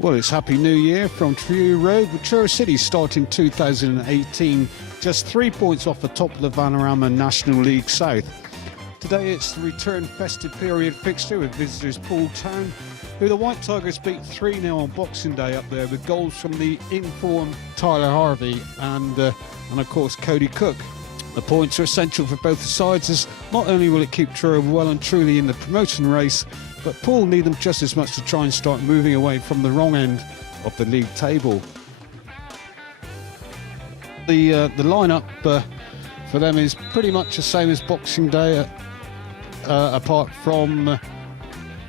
Well, it's Happy New Year from Truro Road, with Truro City starting 2018 just 3 points off the top of the Vanarama National League South. Today it's the return festive period fixture with visitors Poole Town, who the White Tigers beat 3-0 on Boxing Day up there with goals from the in-form Tyler Harvey and of course Cody Cook. The points are essential for both sides, as not only will it keep Truro well and truly in the promotion race, but Poole need them just as much to try and start moving away from the wrong end of the league table. The lineup for them is pretty much the same as Boxing Day, apart from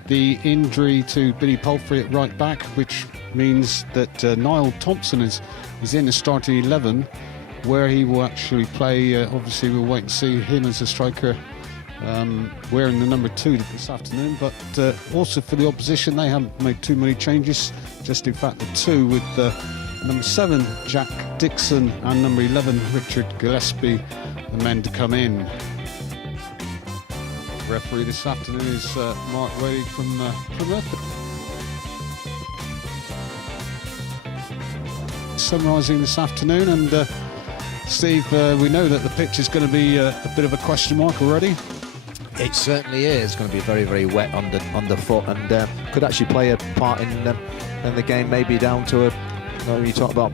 the injury to Billy Palfrey at right back, which means that Niall Thompson is in the starting 11, where he will actually play. Obviously we'll wait and see him as a striker wearing the number 2 this afternoon, but also for the opposition they haven't made too many changes, just in fact the 2 with number 7 Jack Dixon and number 11 Richard Gillespie, the men to come in. Referee this afternoon is Mark Whaley from Plymouth. Summarising this afternoon, and Steve, we know that the pitch is going to be a bit of a question mark already. It certainly is. It's going to be very, very wet underfoot, and could actually play a part in the game, maybe down to when you talk about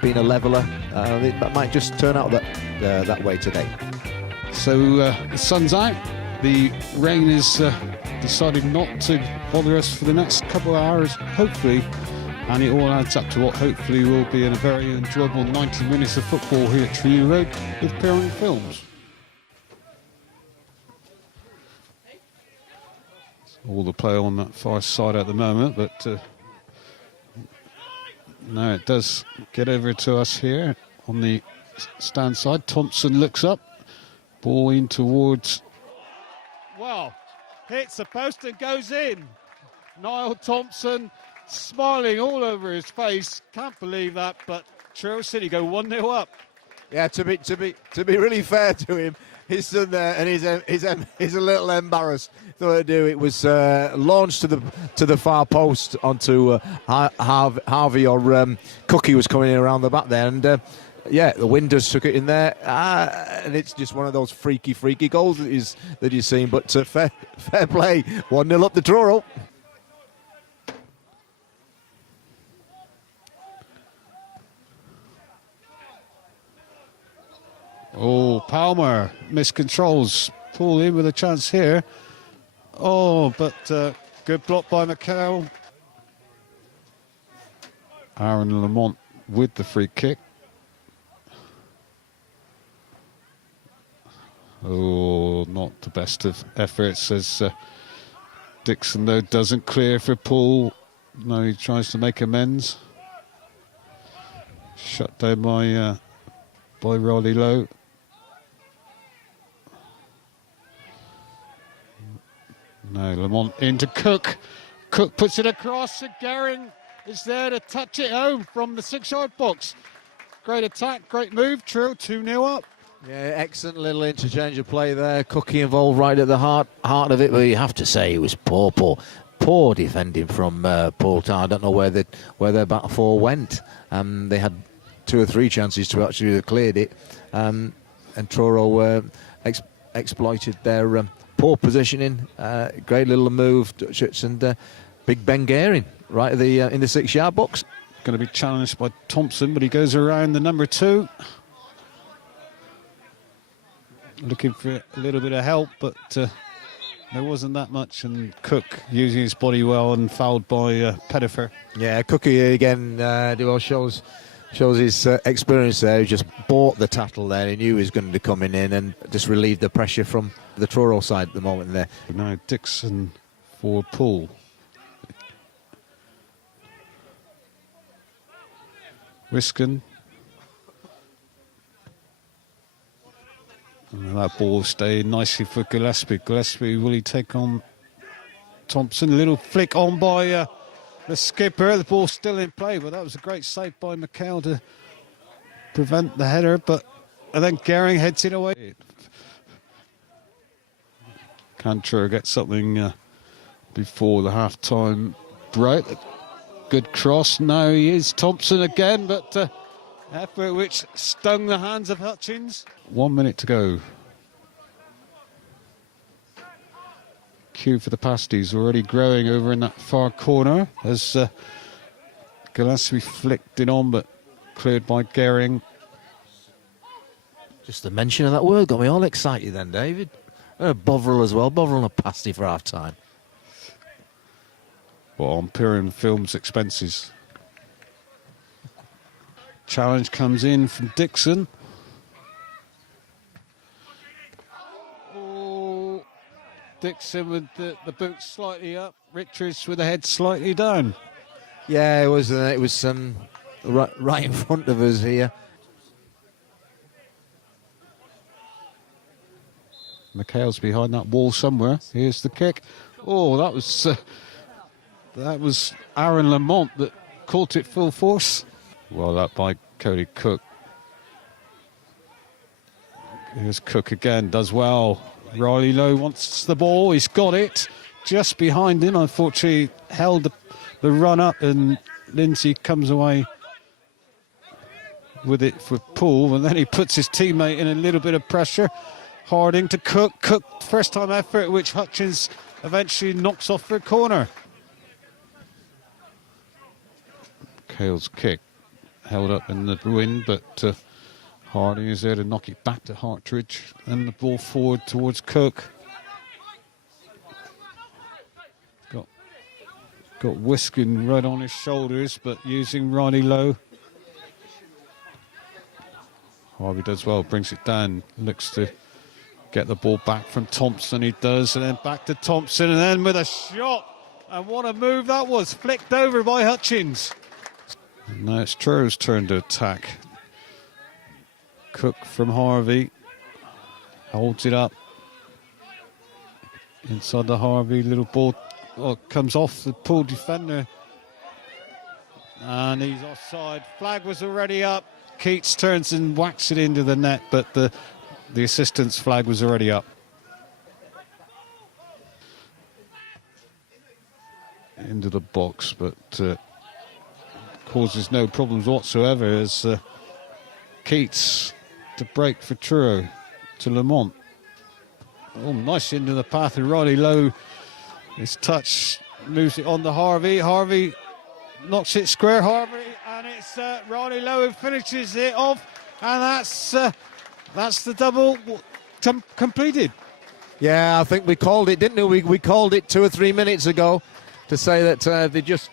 being a leveller, it might just turn out that way today. So the sun's out. The rain is decided not to bother us for the next couple of hours, hopefully, and it all adds up to what hopefully will be a very enjoyable 90 minutes of football here at Truro Road with Perrin Films. All the play on that far side at the moment, but now it does get over to us here on the stand side. Thompson looks up, ball in towards... Well, hits the post and goes in. Niall Thompson smiling all over his face. Can't believe that, but Truro City go 1-0 up. Yeah, to be really fair to him, he's stood there and he's a little embarrassed. Thought it was launched to the far post onto Harvey or Cookie was coming in around the back there, and yeah, the wind just took it in there, and it's just one of those freaky goals that you've seen. But fair play, 1-0 up the Truro. Oh, Palmer miscontrols. Poole in with a chance here. Oh, but good block by McHale. Aaron Lamont with the free kick. Oh, not the best of efforts as Dixon, though, doesn't clear for Poole. No, he tries to make amends. Shut down by Riley Lowe. No, Lamont into Cook. Cook puts it across, and Gehring is there to touch it home from the 6-yard box. Great attack, great move. Truro 2-0 up. Yeah, excellent little interchange of play there. Cookie involved right at the heart of it, but you have to say it was poor defending from Poole Town. I don't know where their back four went. They had 2 or 3 chances to actually have cleared it, and Truro exploited their poor positioning. Great little move, and big Ben Gehring right at the in the 6-yard box. Going to be challenged by Thompson, but he goes around the number 2. Looking for a little bit of help, but there wasn't that much, and Cook using his body well and fouled by Pettifer. Yeah, Cookie again shows his experience there. He just bought the tattle there. He knew he was going to come in and just relieve the pressure from the Truro side at the moment there. Now Dixon for Poole. Riskin. And that ball stayed nicely for Gillespie. Gillespie, will he take on Thompson? A little flick on by the skipper. The ball's still in play, but that was a great save by McHale to prevent the header. And then Gehring heads it away. Can Truro get something before the half-time break? Good cross. Now he is Thompson again, but effort which stung the hands of Hutchins. 1 minute to go. Cue for the pasties already growing over in that far corner as Gillespie flicked it on, but cleared by Gehring. Just the mention of that word got me all excited then, David. Bovril as well. Bovril and a pasty for half time. Well, on Piran Films' expenses. Challenge comes in from Dixon. Oh, Dixon with the boots slightly up. Richards with the head slightly down. Yeah, it was right in front of us here. McHale's behind that wall somewhere. Here's the kick. Oh, that was Aaron Lamont that caught it full force. Well up by Cody Cook. Here's Cook again, does well. Riley Lowe wants the ball, he's got it. Just behind him, unfortunately held the run up, and Lindsay comes away with it for Poole, and then he puts his teammate in a little bit of pressure. Harding to Cook. Cook, first time effort, which Hutchins eventually knocks off for a corner. Cale's kick held up in the wind, but Harding is there to knock it back to Hartridge, and the ball forward towards Cook. Got Wiskin right on his shoulders, but using Riley Lowe. Harvey does well, brings it down, looks to get the ball back from Thompson, he does, and then back to Thompson, and then with a shot, and what a move that was, flicked over by Hutchins. And now it's Truro's turn to attack. Cook from Harvey, holds it up, inside the Harvey, little ball comes off the Poole defender, and he's offside. Flag was already up. Keats turns and whacks it into the net, but the assistant's flag was already up. Into the box, but causes no problems whatsoever as Keats to break for Truro to Lamont. Oh, nice into the path of Riley Lowe. His touch moves it on to Harvey. Harvey knocks it square. Harvey, and it's Riley Lowe who finishes it off, and that's the double completed. Yeah, I think we called it, didn't we? We called it 2 or 3 minutes ago to say that they just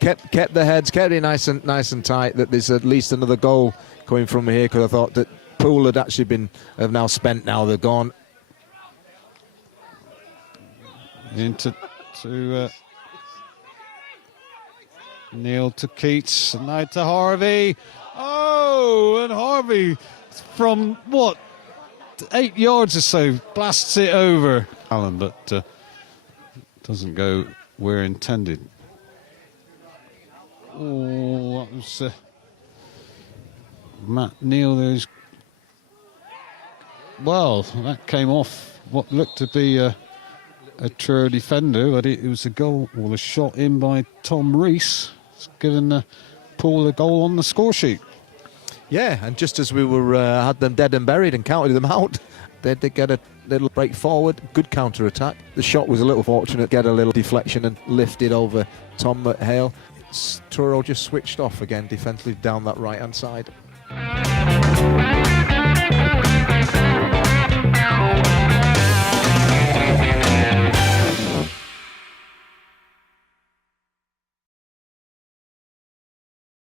kept their heads, kept it nice and tight. That there's at least another goal coming from here, because I thought that Poole had actually have now spent. Now they're gone. Into Neil to Keats, and now to Harvey. Oh, and Harvey from what, 8 yards or so blasts it over Allen, but doesn't go where intended. Oh, that was Matt Neal. There's, well, that came off what looked to be a Truro defender, but it was a goal, or a shot in by Tom Rees. It's given Poole a goal on the score sheet. Yeah, and just as we had them dead and buried and counted them out, they did get a little break forward, good counter-attack. The shot was a little fortunate, get a little deflection and lifted over Tom Hale. Truro just switched off again defensively down that right-hand side.